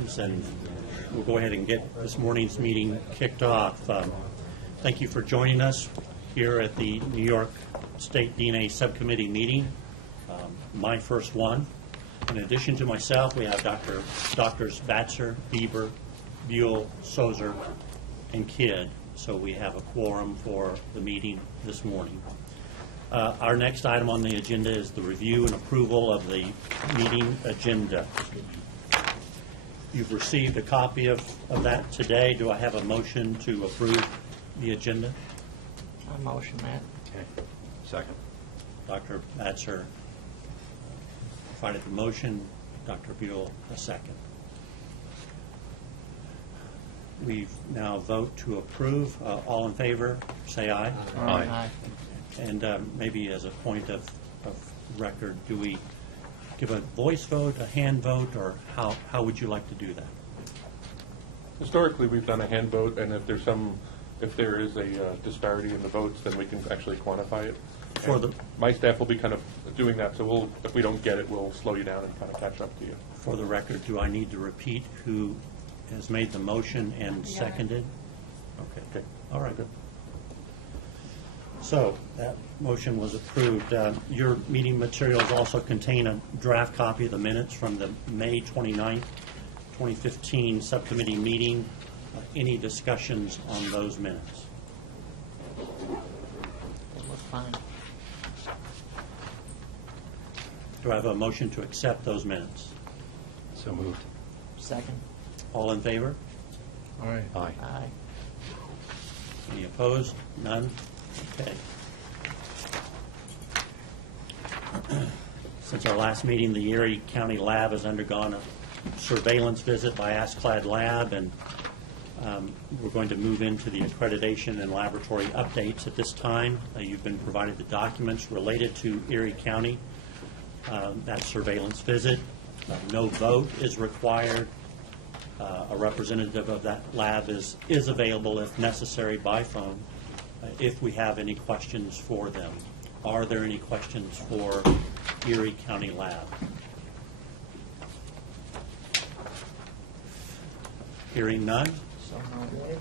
programs, and we'll go ahead and get this morning's meeting kicked off. Thank you for joining us here at the New York State DNA Subcommittee meeting, my first one. In addition to myself, we have Doctors Batzer, Bieber, Buell, Sozer, and Kidd. So we have a quorum for the meeting this morning. Our next item on the agenda is the review and approval of the meeting agenda. You've received a copy of that today. Do I have a motion to approve the agenda? A motion, Matt. Okay. Second. Dr. Batzer provided the motion. Dr. Buell, a second. We now vote to approve. All in favor, say aye. Aye. And maybe as a point of record, do we give a voice vote, a hand vote, or how would you like to do that? Historically, we've done a hand vote, and if there is a disparity in the votes, then we can actually quantify it. My staff will be kind of doing that, so if we don't get it, we'll slow you down and kind of catch up to you. For the record, do I need to repeat who has made the motion and seconded? Okay. All right. Good. So that motion was approved. Your meeting materials also contain a draft copy of the minutes from the May 29th, 2015 subcommittee meeting. Any discussions on those minutes? They look fine. Do I have a motion to accept those minutes? So moved. Second. All in favor? Aye. Aye. Any opposed? None? Okay. Since our last meeting, the Erie County Lab has undergone a surveillance visit by ASCLD Lab, and we're going to move into the accreditation and laboratory updates at this time. You've been provided the documents related to Erie County, that surveillance visit. No vote is required. A representative of that lab is available if necessary by phone if we have any questions for them. Are there any questions for Erie County Lab? Hearing none. So noted.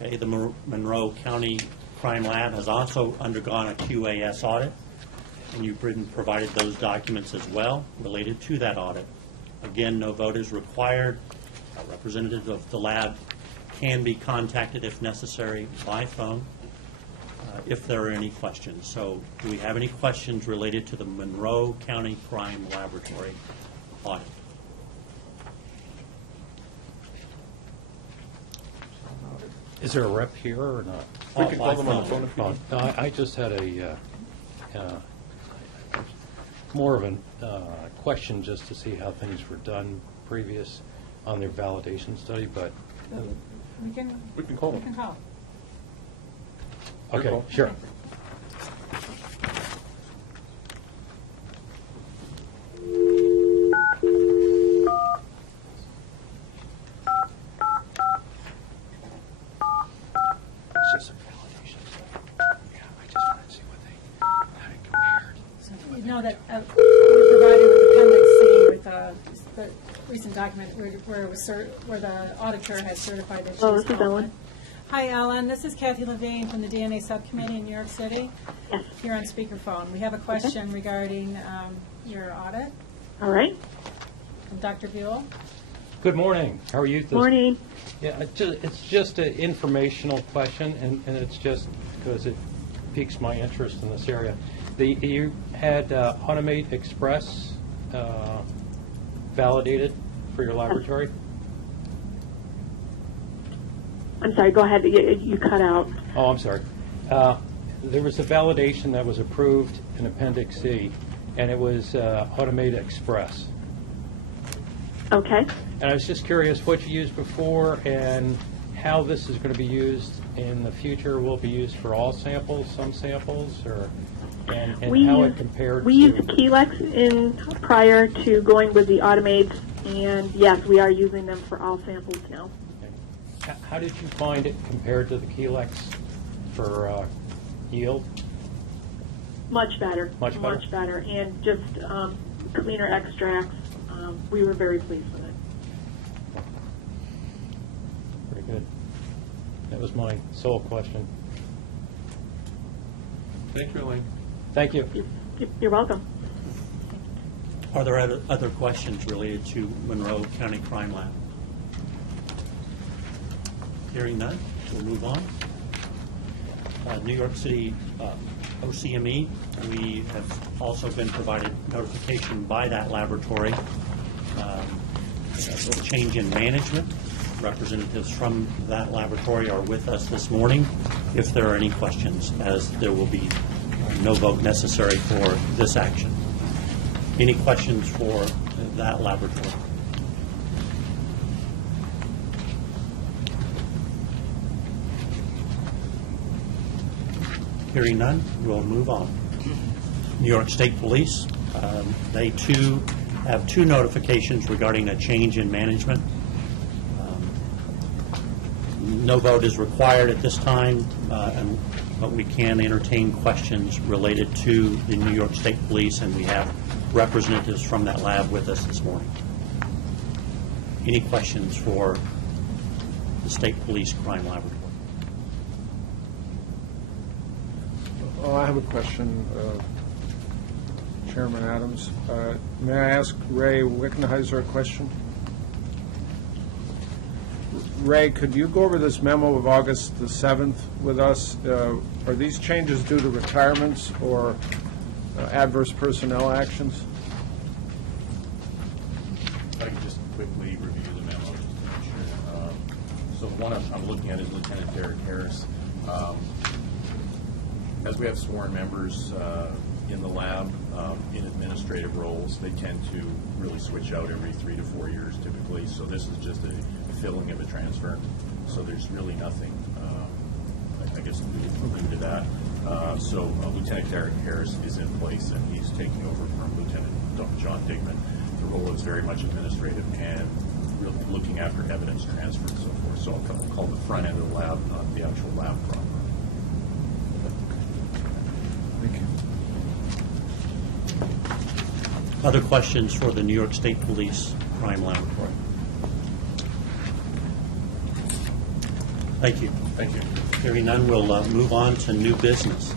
Okay, the Monroe County Crime Lab has also undergone a QAS audit, and you've been provided those documents as well related to that audit. Again, no vote is required. A representative of the lab can be contacted if necessary by phone if there are any questions. So do we have any questions related to the Monroe County Crime Laboratory audit? So noted. Is there a rep here or not? We can call them on the phone if you want. No, I just had a more of a question just to see how things were done previous on their validation study, but We can call we them. can call. okay, call. sure. It's just a validation study. Yeah, I just wanted to see what how it compared. You know that we provided with Appendix C with the recent document where it was where the auditor has certified that she was this is Ellen. Hi, Ellen. This is Kathy Levine from the DNA Subcommittee in New York City. Yes. Here on speakerphone. We have a question regarding your audit All right. from Dr. Buell. Good morning. How are you? Morning. Yeah, it's just an informational question, and it's just because it piques my interest in this area. You had Automate Express validated for your laboratory? I'm sorry, go ahead. You cut out. Oh, I'm sorry. There was a validation that was approved in Appendix C, and it was Automate Express. Okay. And I was just curious what you used before and how this is going to be used in the future. Will it be used for all samples, some samples, or and how it compared we to... used Kelex in prior to going with the automates, and yes, we are using them for all samples now. How did you find it compared to the Kelex for yield? Much better. Much better? Much better. And just cleaner extracts. We were very pleased with it. Good. That was my sole question. Thank you, Elaine. Thank you. You're welcome. Are there other questions related to Monroe County Crime Lab? Hearing none, we'll move on. New York City OCME, we have also been provided notification by that laboratory of a change in management. Representatives from that laboratory are with us this morning. If there are any questions, as there will be no vote necessary for this action. Any questions for that laboratory? Hearing none, we'll move on. New York State Police, they too have two notifications regarding a change in management. No vote is required at this time, but we can entertain questions related to the New York State Police, and we have representatives from that lab with us this morning. Any questions for the State Police Crime Laboratory? I have a question, Chairman Adams. May I ask Ray Wickenheiser a question? Ray, could you go over this memo of August the 7th with us? Are these changes due to retirements or adverse personnel actions? I can just quickly review the memo just to make sure. So the one I'm looking at is Lieutenant Derek Harris. As we have sworn members in the lab in administrative roles, they tend to really switch out every 3 to 4 years typically. So this is just a filling of a transfer. So there's really nothing, I guess, new to that. So Lieutenant Derek Harris is in place, and he's taking over from Lieutenant John Digman. The role is very much administrative and really looking after evidence transfer and so forth. So I'll call the front end of the lab, not the actual lab proper. Thank you. Other questions for the New York State Police Crime Laboratory? Thank you. Thank you. Hearing none, we'll move on to new business.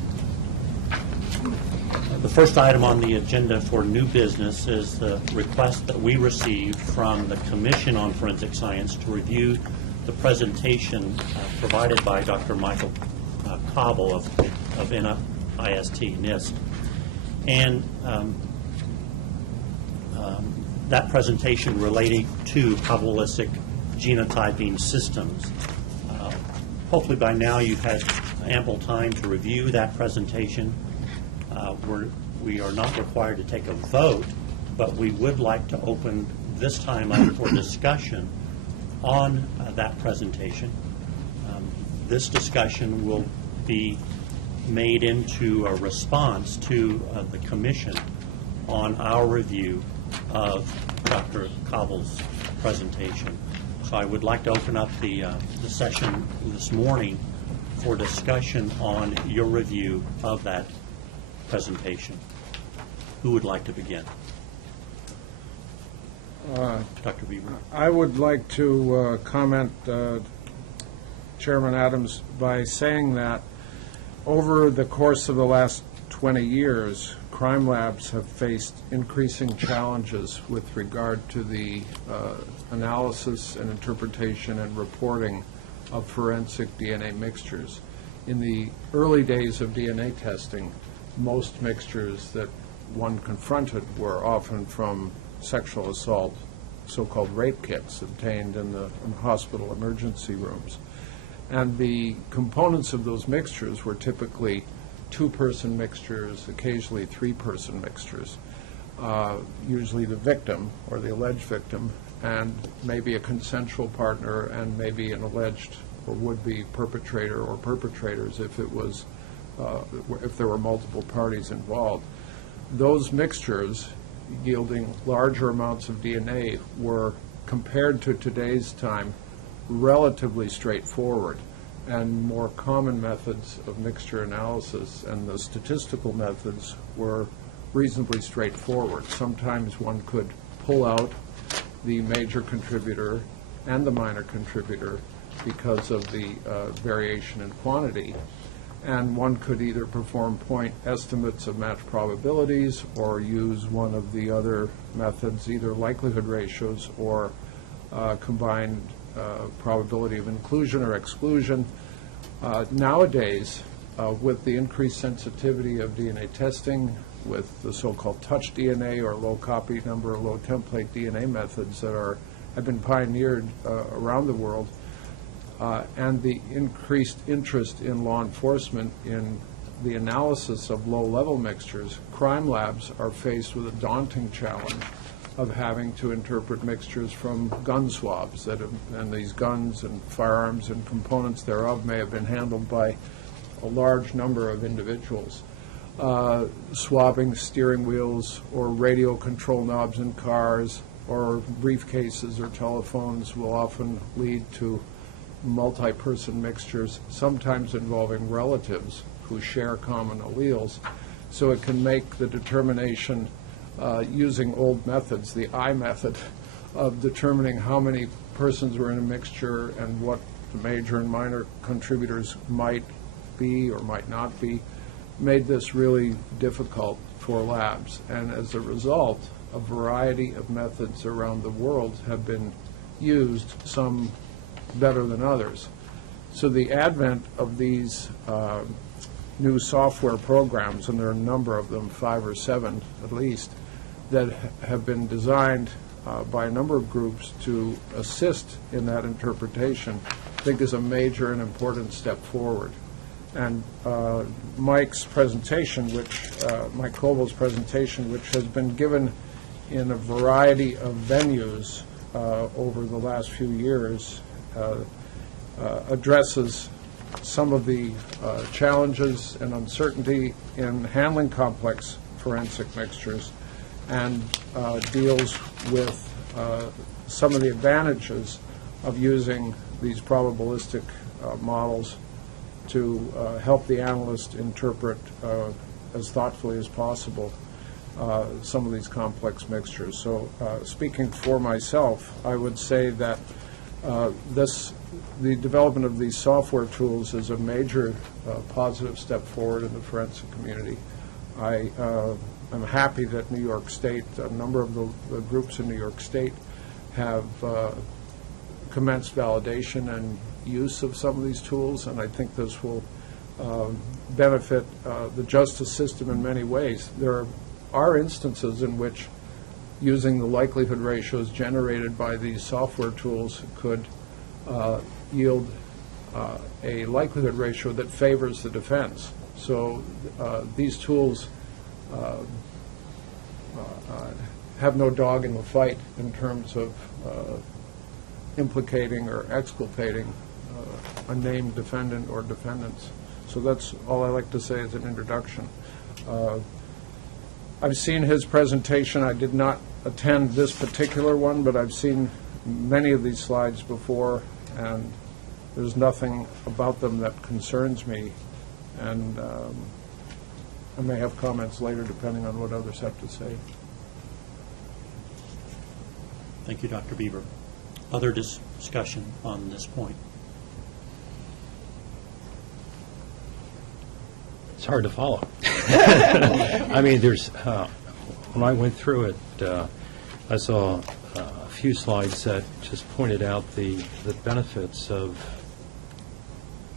The first item on the agenda for new business is the request that we received from the Commission on Forensic Science to review the presentation provided by Dr. Michael Cobble of NIST. And that presentation relating to probabilistic genotyping systems. Hopefully by now you've had ample time to review that presentation. We are not required to take a vote, but we would like to open this time up for discussion on that presentation. This discussion will be made into a response to the Commission on our review of Dr. Cobble's presentation. So I would like to open up the session this morning for discussion on your review of that presentation. Who would like to begin? Dr. Beaver. I would like to comment, Chairman Adams, by saying that over the course of the last 20 years, crime labs have faced increasing challenges with regard to the analysis and interpretation and reporting of forensic DNA mixtures. In the early days of DNA testing, most mixtures that one confronted were often from sexual assault, so-called rape kits obtained in the hospital emergency rooms. And the components of those mixtures were typically two-person mixtures, occasionally three-person mixtures. Usually the victim or the alleged victim and maybe a consensual partner and maybe an alleged or would-be perpetrator or perpetrators if it was if there were multiple parties involved. Those mixtures yielding larger amounts of DNA were, compared to today's time, relatively straightforward, and more common methods of mixture analysis and the statistical methods were reasonably straightforward. Sometimes one could pull out the major contributor and the minor contributor because of the variation in quantity. And one could either perform point estimates of match probabilities or use one of the other methods, either likelihood ratios or combined probability of inclusion or exclusion. Nowadays, with the increased sensitivity of DNA testing, with the so-called touch DNA or low copy number, low template DNA methods that have been pioneered around the world, and the increased interest in law enforcement in the analysis of low-level mixtures, crime labs are faced with a daunting challenge of having to interpret mixtures from gun swabs and these guns and firearms and components thereof may have been handled by a large number of individuals. Swabbing steering wheels or radio control knobs in cars or briefcases or telephones will often lead to multi-person mixtures, sometimes involving relatives who share common alleles. So it can make the determination using old methods, the I method, of determining how many persons were in a mixture and what the major and minor contributors might be or might not be, made this really difficult for labs. And as a result, a variety of methods around the world have been used, some better than others. So the advent of these new software programs, and there are a number of them, 5 or 7 at least, that have been designed by a number of groups to assist in that interpretation, I think is a major and important step forward. And Mike's presentation, Mike Cobal's presentation, which has been given in a variety of venues over the last few years, addresses some of the challenges and uncertainty in handling complex forensic mixtures and deals with some of the advantages of using these probabilistic models to help the analyst interpret as thoughtfully as possible some of these complex mixtures. So speaking for myself, I would say that the development of these software tools is a major positive step forward in the forensic community. I'm happy that New York State, a number of the groups in New York State have commenced validation and use of some of these tools, and I think this will benefit the justice system in many ways. There are instances in which using the likelihood ratios generated by these software tools could yield a likelihood ratio that favors the defense. So these tools have no dog in the fight in terms of implicating or exculpating a named defendant or defendants. So that's all I like to say as an introduction. I've seen his presentation. I did not attend this particular one, but I've seen many of these slides before, and there's nothing about them that concerns me. And I may have comments later depending on what others have to say. Thank you, Dr. Bieber. Other discussion on this point? It's hard to follow. I mean, there's, when I went through it, I saw a few slides that just pointed out the benefits of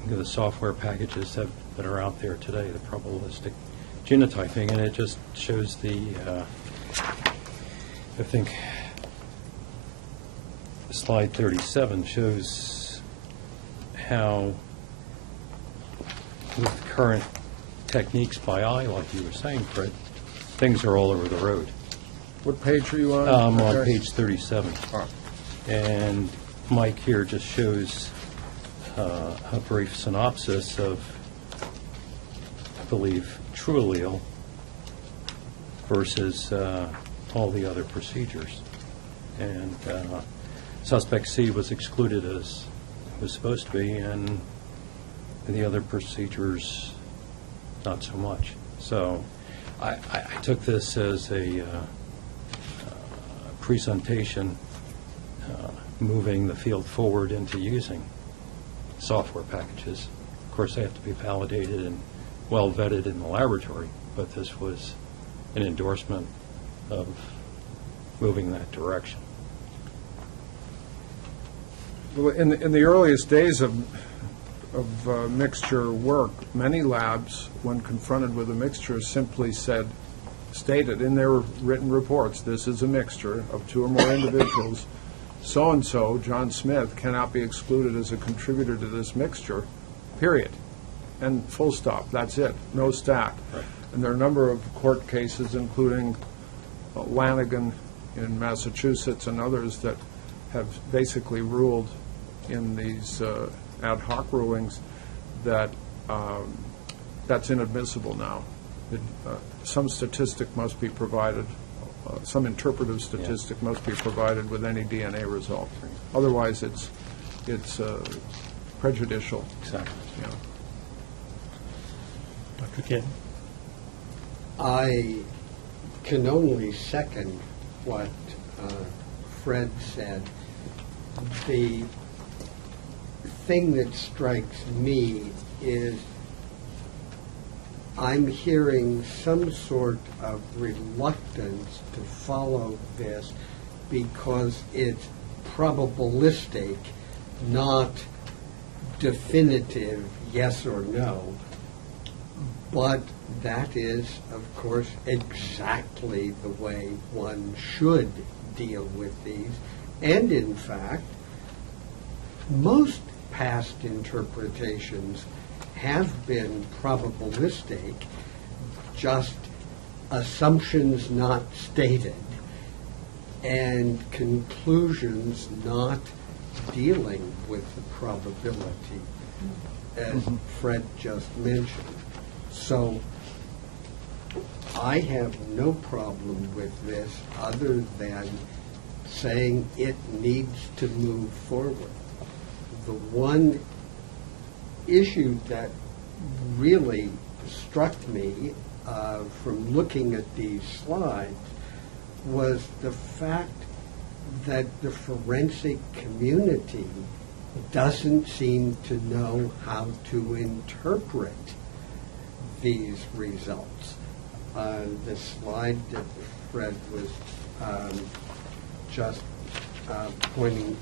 the software packages that are out there today, the probabilistic genotyping, and it just shows I think slide 37 shows how with current techniques by eye, like you were saying, Fred, things are all over the road. What page are you on? I'm on page 37. And Mike here just shows a brief synopsis of, I believe, true allele versus all the other procedures. And suspect C was excluded as it was supposed to be, and the other procedures not so much. So I took this as a presentation moving the field forward into using software packages. Of course, they have to be validated and well vetted in the laboratory, but this was an endorsement of moving that direction. Well, in the earliest days of mixture work, many labs, when confronted with a mixture, simply stated in their written reports, this is a mixture of two or more individuals. So-and-so, John Smith, cannot be excluded as a contributor to this mixture, period. And full stop, that's it, no stat. Right. And there are a number of court cases, including Lanigan in Massachusetts and others, that have basically ruled in these ad hoc rulings that that's inadmissible now. Some statistic must be provided, some interpretive statistic must be provided with any DNA result. Otherwise, it's prejudicial. Exactly. Yeah. Dr. Kidd? I can only second what Fred said. The thing that strikes me is I'm hearing some sort of reluctance to follow this because it's probabilistic, not definitive yes or no. But that is, of course, exactly the way one should deal with these. And in fact, most past interpretations have been probabilistic, just assumptions not stated, and conclusions not dealing with the probability, as Fred just mentioned. So I have no problem with this other than saying it needs to move forward. The one issue that really struck me from looking at these slides was the fact that the forensic community doesn't seem to know how to interpret these results. The slide that Fred was just pointing,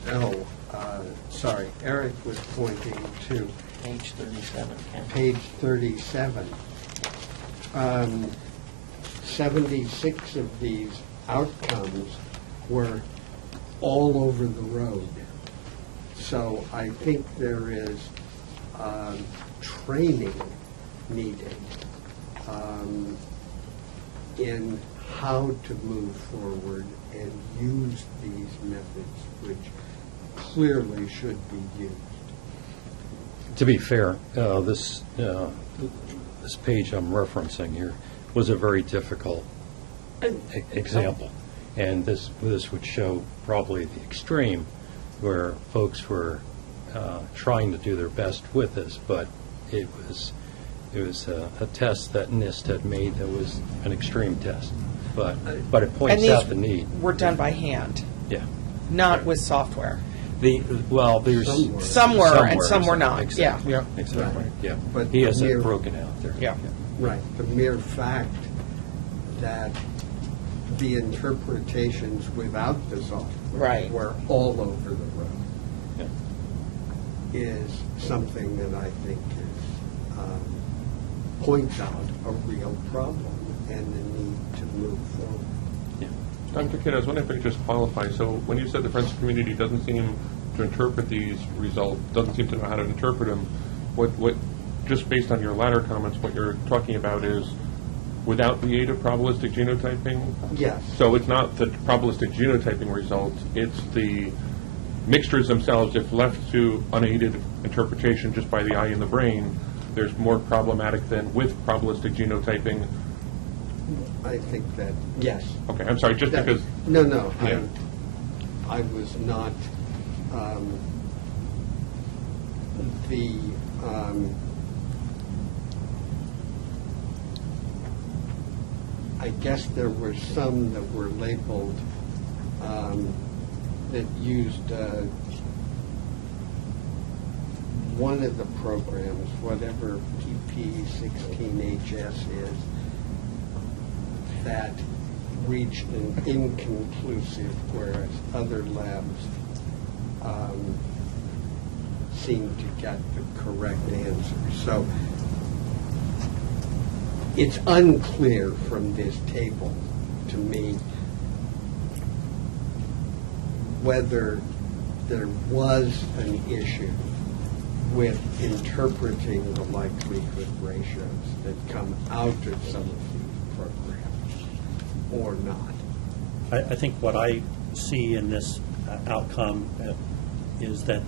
Eric was pointing to. Page 37, Ken. Page 37. 76 of these outcomes were all over the road. So I think there is training needed in how to move forward and use these methods, which clearly should be used. To be fair, this page I'm referencing here was a very difficult example, and this would show probably the extreme where folks were trying to do their best with this, but it was a test that NIST had made that was an extreme test, but it points out the need. Were done by hand, Yeah. not with software. There's Some were, and some were not. Exactly. Yeah. Exactly. Right. Yeah. But He has the mere- it broken out there. Yeah. Right. The mere fact that the interpretations without the software Right. were all over the road Yeah. is something that I think points out a real problem and the need to move forward. Yeah. Dr. Kidd, I was wondering if I could just qualify. So when you said the forensic community doesn't seem to interpret these results, doesn't seem to know how to interpret them, what just based on your latter comments, what you're talking about is without the aid of probabilistic genotyping? Yes. So it's not the probabilistic genotyping results, it's the mixtures themselves, if left to unaided interpretation just by the eye and the brain, there's more problematic than with probabilistic genotyping. I think that, yes. Okay, I'm sorry, just because... No, Yeah. I was not, I guess there were some that were labeled, that used one of the programs, whatever PP16HS is, that reached an inconclusive, whereas other labs seem to get the correct answer. So it's unclear from this table to me whether there was an issue with interpreting the likelihood ratios that come out of some of these programs or not. I think what I see in this outcome is that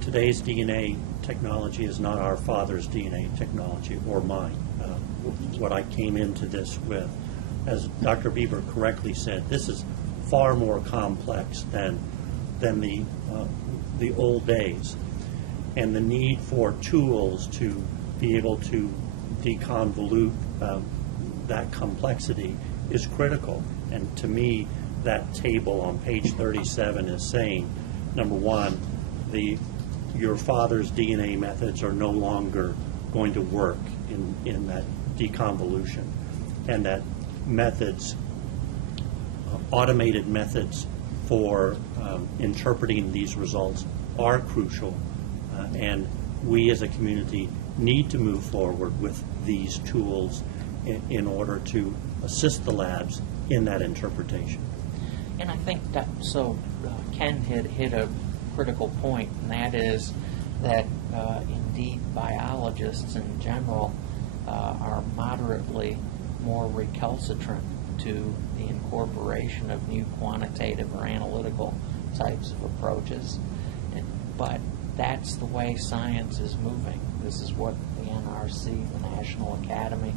today's DNA technology is not our father's DNA technology or mine. What I came into this with, as Dr. Bieber correctly said, this is far more complex than the old days. And the need for tools to be able to deconvolute that complexity is critical. And to me, that table on page 37 is saying, number one, your father's DNA methods are no longer going to work in that deconvolution, and that methods, automated methods for interpreting these results are crucial, and we as a community need to move forward with these tools in order to assist the labs in that interpretation. And I think that, Ken had hit a critical point, and that is that indeed biologists in general are moderately more recalcitrant to the incorporation of new quantitative or analytical types of approaches. But that's the way science is moving. This is what the NRC, the National Academy,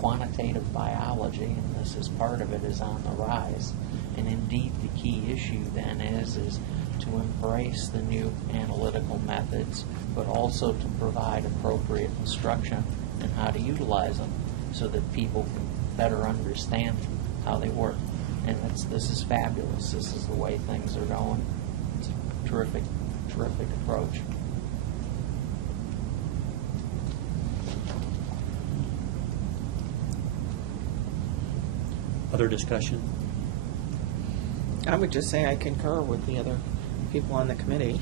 quantitative biology, and this is part of it, is on the rise. And indeed, the key issue then is to embrace the new analytical methods, but also to provide appropriate instruction in how to utilize them so that people can better understand how they work. And this is fabulous. This is the way things are going. It's a terrific, terrific approach. Other discussion? I would just say I concur with the other people on the committee.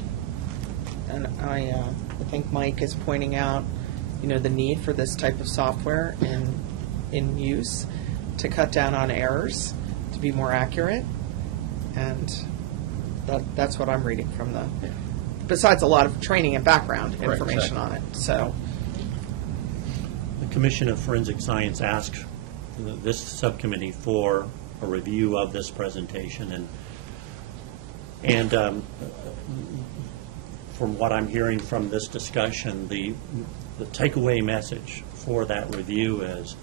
And I think Mike is pointing out, the need for this type of software in use to cut down on errors, to be more accurate. And that's what I'm reading from besides a lot of training and background information on it. So The Commission of Forensic Science asked this subcommittee for a review of this presentation, and from what I'm hearing from this discussion, the takeaway message for that review is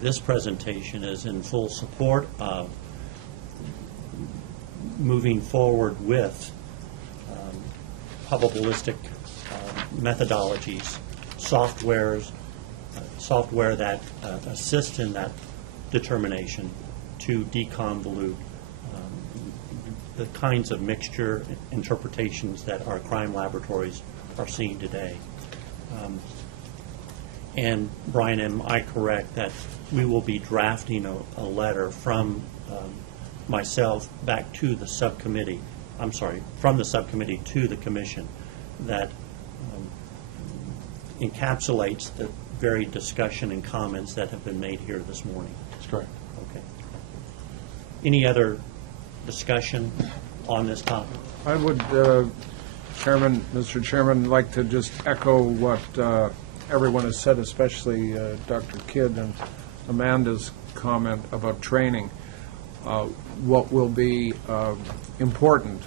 this presentation is in full support of moving forward with probabilistic methodologies, software that assist in that determination to deconvolute the kinds of mixture interpretations that our crime laboratories are seeing today. And Brian, am I correct that we will be drafting a letter from myself back to the subcommittee, from the subcommittee to the commission that encapsulates the very discussion and comments that have been made here this morning? That's correct. Okay. Any other discussion on this topic? I would, Mr. Chairman, like to just echo what everyone has said, especially Dr. Kidd and Amanda's comment about training. What will be important,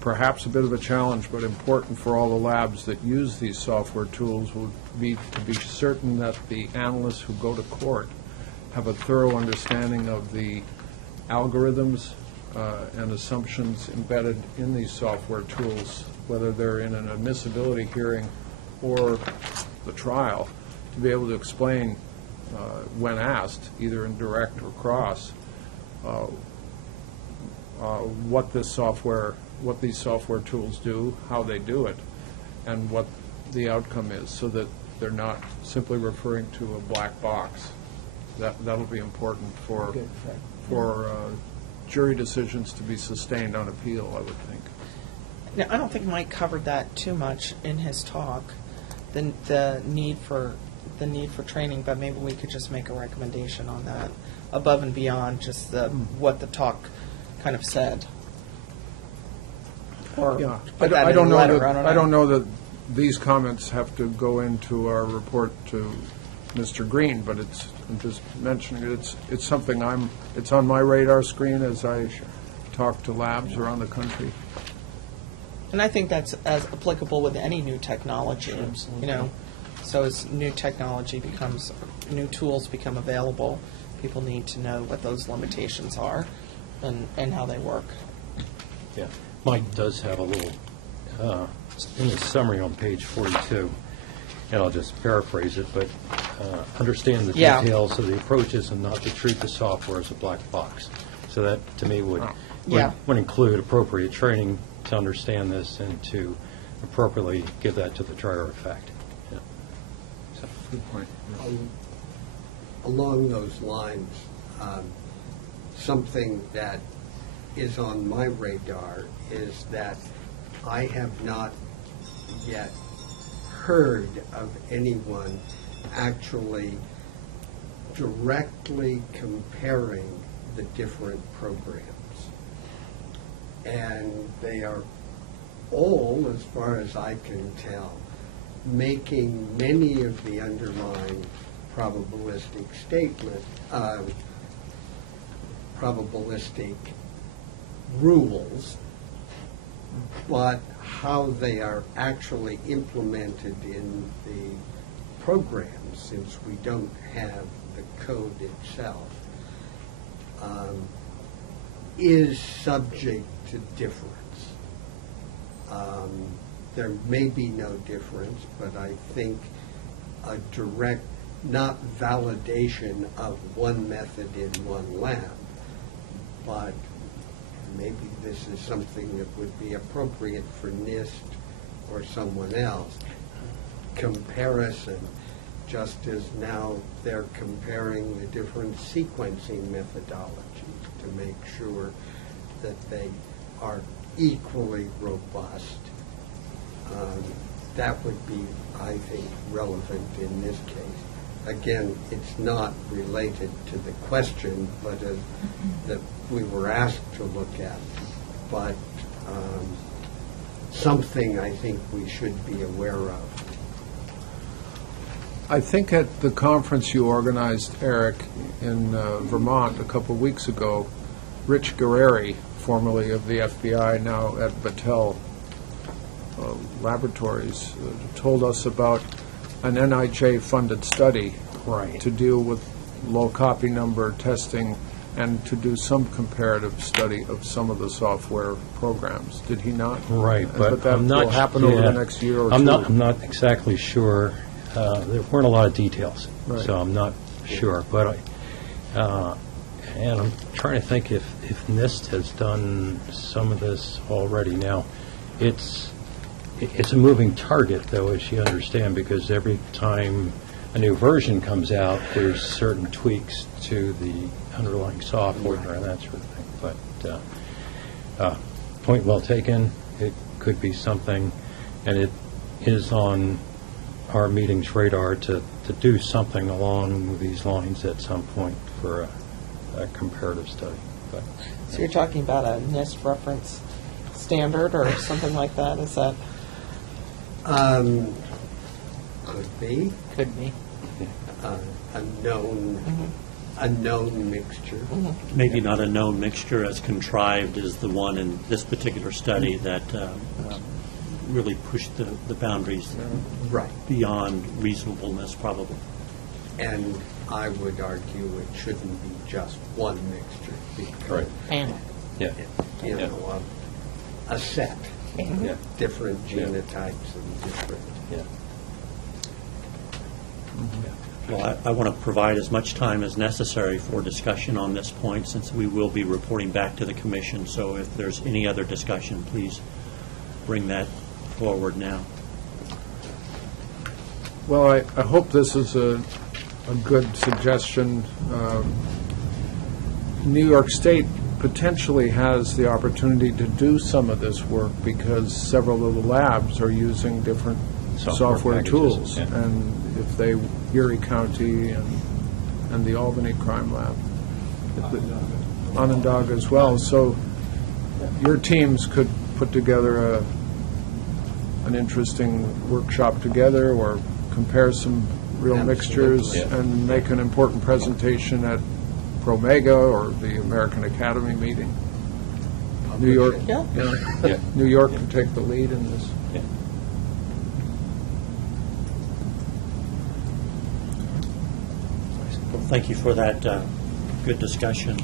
perhaps a bit of a challenge, but important for all the labs that use these software tools will be to be certain that the analysts who go to court have a thorough understanding of the algorithms and assumptions embedded in these software tools, whether they're in an admissibility hearing or the trial, to be able to explain when asked, either in direct or cross, what these software tools do, how they do it, and what the outcome is, so that they're not simply referring to a black box. That'll be important for jury decisions to be sustained on appeal, I would think. Now, I don't think Mike covered that too much in his talk, the need for training, but maybe we could just make a recommendation on that, above and beyond just what the talk kind of said. Or Yeah, put that I in don't the know letter, that, I don't know. that these comments have to go into our report to Mr. Green, but I'm just mentioning it's something it's on my radar screen as I talk to labs around the country. And I think that's as applicable with any new technology, you know. So as new technology new tools become available, people need to know what those limitations are and how they work. Yeah. Mike does have a little, in the summary on page 42, and I'll just paraphrase it, but understand the Yeah. details of the approaches and not to treat the software as a black box. So that, to me, would include appropriate training to understand this and to appropriately give that to the trier of fact. Yeah. So. Good point. Along those lines, something that is on my radar is that I have not yet heard of anyone actually directly comparing the different programs. And they are all, as far as I can tell, making many of the underlying probabilistic probabilistic rules, but how they are actually implemented in the program, since we don't have the code itself, is subject to difference. There may be no difference, but I think a direct, not validation of one method in one lab, but maybe this is something that would be appropriate for NIST or someone else. Comparison, just as now they're comparing the different sequencing methodologies to make sure that they are equally robust. That would be, I think, relevant in this case. Again, it's not related to the question, but that we were asked to look at, but something I think we should be aware of. I think at the conference you organized, Eric, in Vermont a couple of weeks ago, Rich Guerreri, formerly of the FBI, now at Battelle Laboratories, told us about an NIJ-funded study to deal with low copy number testing and to do some comparative study of some of the software programs. Did he not? Right, but that I'm not. will happen over the next year or two. I'm not exactly sure. There weren't a lot of details, so I'm not sure. But and I'm trying to think if NIST has done some of this already. Now, it's a moving target, though, as you understand, because every time a new version comes out, there's certain tweaks to the underlying software and that sort of thing. But point well taken. It could be something, and it is on our meeting's radar to do something along these lines at some point for a comparative study. But, So you're talking about a NIST reference standard or something like that? Is that? Could be. Could be. A known mixture. Maybe not a known mixture as contrived as the one in this particular study that really pushed the boundaries Right. beyond reasonableness, probably. And I would argue it shouldn't be just one mixture, because, Panel. yeah. you know, a set, Yeah. different genotypes and different. Yeah. Well, I want to provide as much time as necessary for discussion on this point, since we will be reporting back to the commission. So if there's any other discussion, please bring that forward now. Well, I hope this is a good suggestion. New York State potentially has the opportunity to do some of this work because several of the labs are using different software packages, tools. yeah. And if they, Erie County and the Albany Crime Lab, Onondaga as well. So your teams could put together an interesting workshop together or compare some real mixtures Absolutely. and make an important presentation at Promega or the American Academy meeting. New York, Yeah. Yeah. New York can take the lead in this. Yeah. Well, thank you for that good discussion.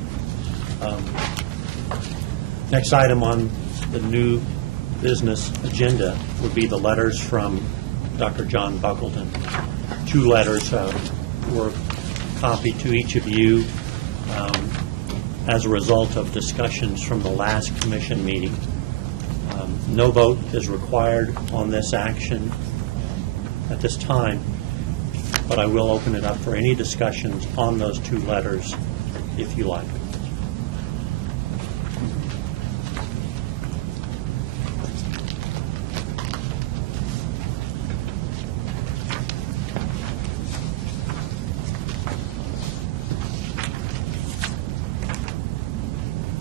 Next item on the new business agenda would be the letters from Dr. John Buckleton. 2 letters were copied to each of you as a result of discussions from the last commission meeting. No vote is required on this action at this time, but I will open it up for any discussions on those 2 letters if you like.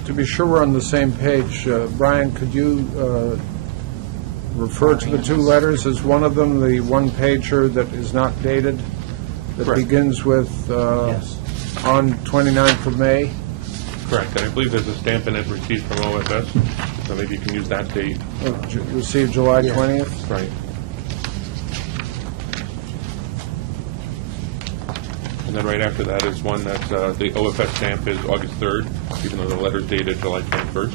To be sure we're on the same page, Brian, could you refer to the 2 letters? Is one of them the one-pager that is not dated, that Correct. begins with Yes. on 29th of May? Correct, and I believe there's a stamp in it received from OFS, so maybe you can use that date. Received July 20th? Right. And then right after that is one that's, the OFS stamp is August 3rd, even though the letter's dated July 21st.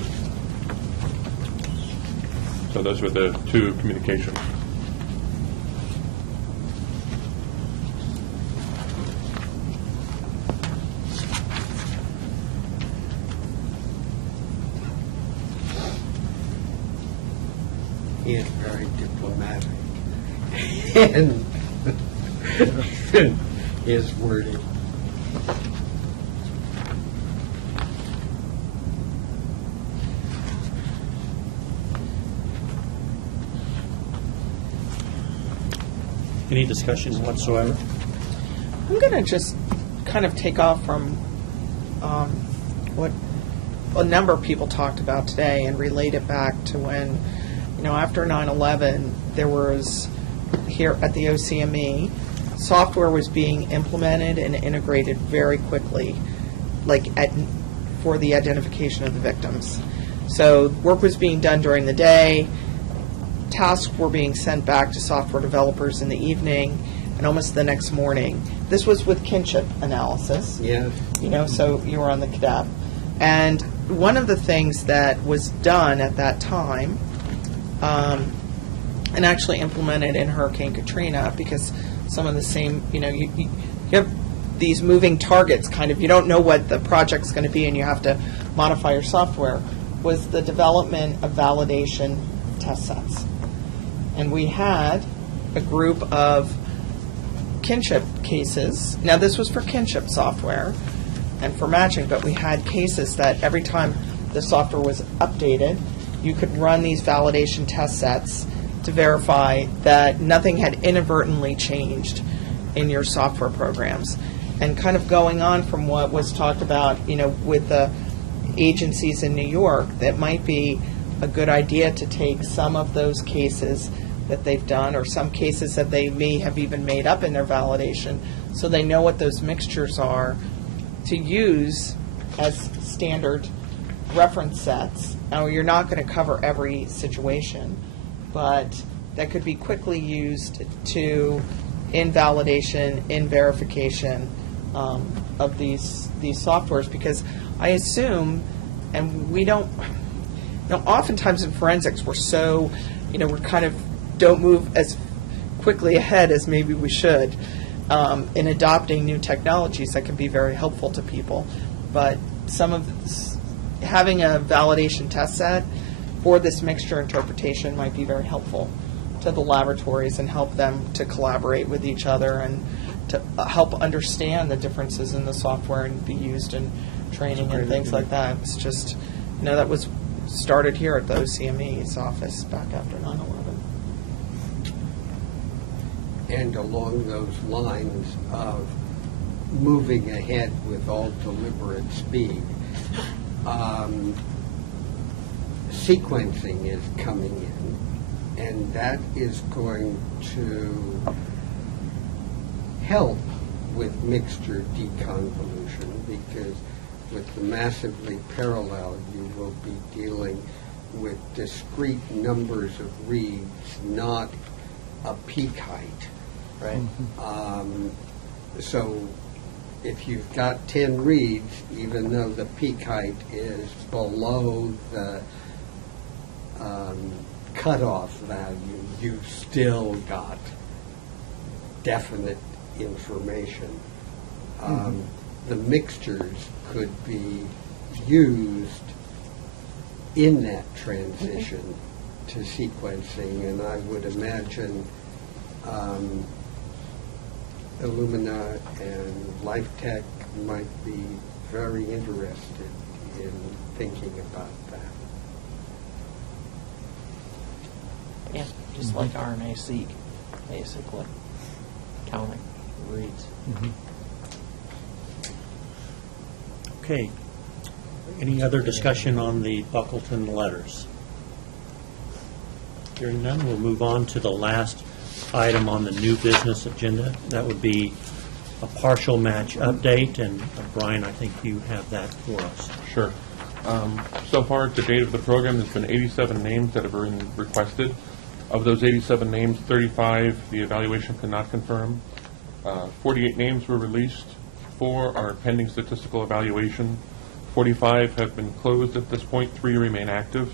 So those were the 2 communications. He is very diplomatic. And his wording. Any discussion whatsoever? I'm going to just kind of take off from what a number of people talked about today and relate it back to when, after 9/11, there was, here at the OCME, software was being implemented and integrated very quickly, for the identification of the victims. So work was being done during the day, tasks were being sent back to software developers in the evening, and almost the next morning. This was with kinship analysis. Yes. So you were on the CADEP. And one of the things that was done at that time, and actually implemented in Hurricane Katrina, because some of the same, you have these moving targets, kind of, you don't know what the project's going to be and you have to modify your software, was the development of validation test sets. And we had a group of kinship cases. Now, this was for kinship software and for matching, but we had cases that every time the software was updated, you could run these validation test sets to verify that nothing had inadvertently changed in your software programs. And kind of going on from what was talked about, with the agencies in New York, that might be a good idea to take some of those cases that they've done, or some cases that they may have even made up in their validation, so they know what those mixtures are, to use as standard reference sets. Now, you're not going to cover every situation, but that could be quickly used in validation, in verification of these softwares, because I assume, and we don't, oftentimes in forensics we're so, we're kind of don't move as quickly ahead as maybe we should in adopting new technologies that can be very helpful to people. But having a validation test set for this mixture interpretation might be very helpful to the laboratories and help them to collaborate with each other and to help understand the differences in the software and be used in training and things like that. It's just, that was started here at the OCME's office back after 9/11. And along those lines of moving ahead with all deliberate speed, sequencing is coming in, and that is going to help with mixture deconvolution, because with the massively parallel, you will be dealing with discrete numbers of reads, not a peak height. Right. So if you've got 10 reads, even though the peak height is below the cutoff value, you've still got definite information. The mixtures could be used in that transition to sequencing, and I would imagine Illumina and LifeTech might be very interested in thinking about that. Yeah, just like RNA-seq, basically, counting reads. Okay. Any other discussion on the Buckleton letters? Hearing none, we'll move on to the last item on the new business agenda. That would be a partial match update, and Brian, I think you have that for us. Sure. So far, to date of the program, there's been 87 names that have been requested. Of those 87 names, 35 the evaluation could not confirm. 48 names were released. 4 are pending statistical evaluation. 45 have been closed at this point. 3 remain active.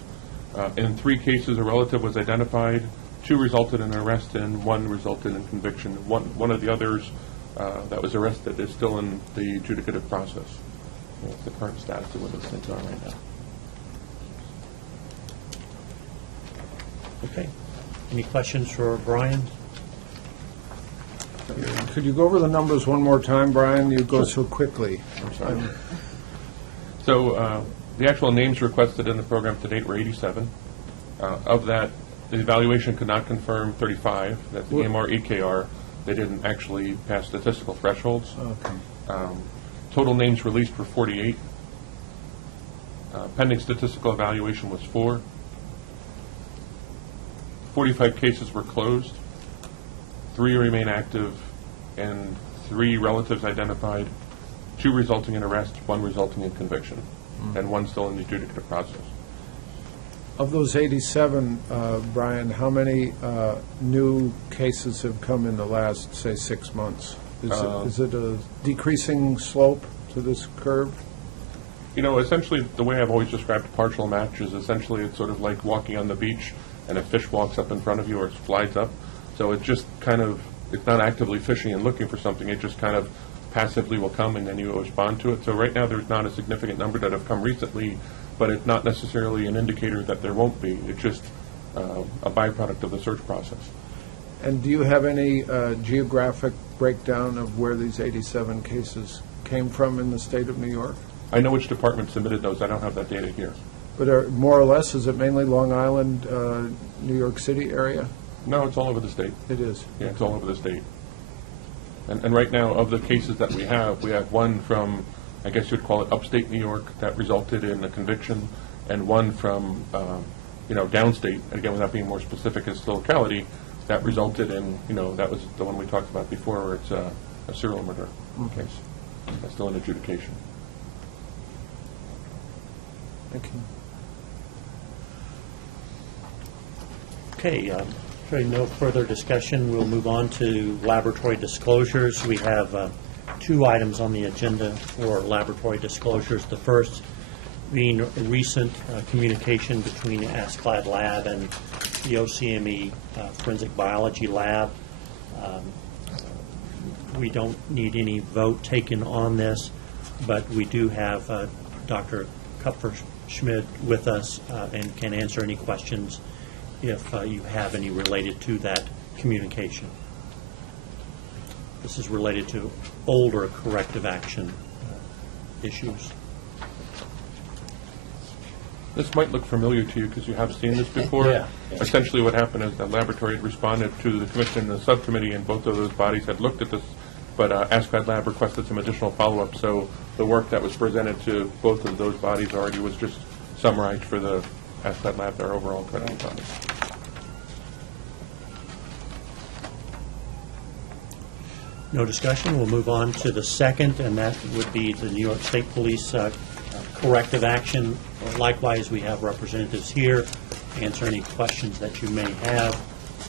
In 3 cases, a relative was identified. 2 resulted in arrest, and 1 resulted in conviction. One of the others that was arrested is still in the adjudicative process. That's the current status of what those things are right now. Okay. Any questions for Brian? Could you go over the numbers one more time, Brian? You go so quickly. I'm sorry. So the actual names requested in the program to date were 87. Of that, the evaluation could not confirm 35. That's the EMR, EKR. They didn't actually pass statistical thresholds. Okay. Total names released were 48. Pending statistical evaluation was 4. 45 cases were closed. 3 remain active, and 3 relatives identified, 2 resulting in arrest, 1 resulting in conviction, and 1 still in the adjudicative process. Of those 87, Brian, how many new cases have come in the last, say, 6 months? Is it a decreasing slope to this curve? You know, essentially, the way I've always described a partial match is essentially it's sort of like walking on the beach and a fish walks up in front of you or slides up. So it just kind of, it's not actively fishing and looking for something. It just kind of passively will come and then you respond to it. So right now there's not a significant number that have come recently, but it's not necessarily an indicator that there won't be. It's just a byproduct of the search process. And do you have any geographic breakdown of where these 87 cases came from in the state of New York? I know which department submitted those. I don't have that data here. But more or less, is it mainly Long Island, New York City area? No, it's all over the state. It is. Yeah, it's all over the state. And right now, of the cases that we have 1 from, I guess you'd call it upstate New York, that resulted in a conviction, and 1 from, downstate, again, without being more specific as to locality, that resulted in, that was the one we talked about before, where it's a serial murder case. That's still in adjudication. Thank you. Okay, hearing no further discussion, we'll move on to laboratory disclosures. We have 2 items on the agenda for laboratory disclosures. The first being a recent communication between ASCLD Lab and the OCME Forensic Biology Lab. We don't need any vote taken on this, but we do have Dr. Kupferschmidt with us and can answer any questions if you have any related to that communication. This is related to older corrective action issues. This might look familiar to you because you have seen this before. Yeah. Essentially what happened is the laboratory had responded to the commission and the subcommittee, and both of those bodies had looked at this, but ASCAD Lab requested some additional follow-up, so the work that was presented to both of those bodies already was just summarized for the ASCAD Lab, their overall crediting body. No discussion. We'll move on to the second, and that would be the New York State Police corrective action. Likewise, we have representatives here to answer any questions that you may have.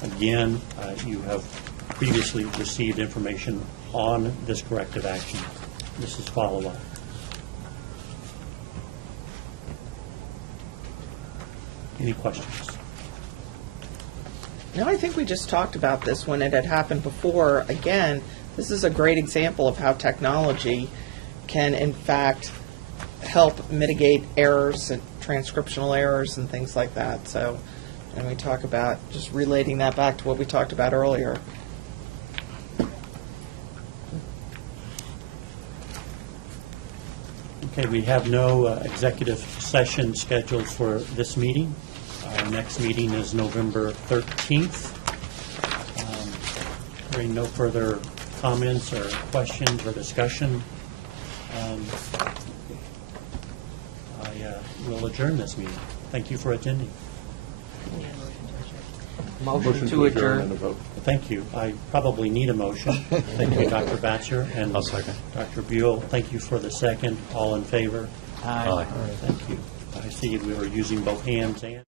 Again, you have previously received information on this corrective action. This is follow-up. Any questions? No, I think we just talked about this when it had happened before. Again, this is a great example of how technology can, in fact, help mitigate errors and transcriptional errors and things like that. So, and we talk about just relating that back to what we talked about earlier. Okay, we have no executive session scheduled for this meeting. Our next meeting is November 13th. Hearing no further comments or questions or discussion, I will adjourn this meeting. Thank you for attending. Motion to and a adjourn. vote. Thank you. I probably need a motion. Thank you, Dr. Batcher, and I'll second. Dr. Buell. Thank you for the second. All in favor? Aye. Aye. Thank you. I see we were using both hands and...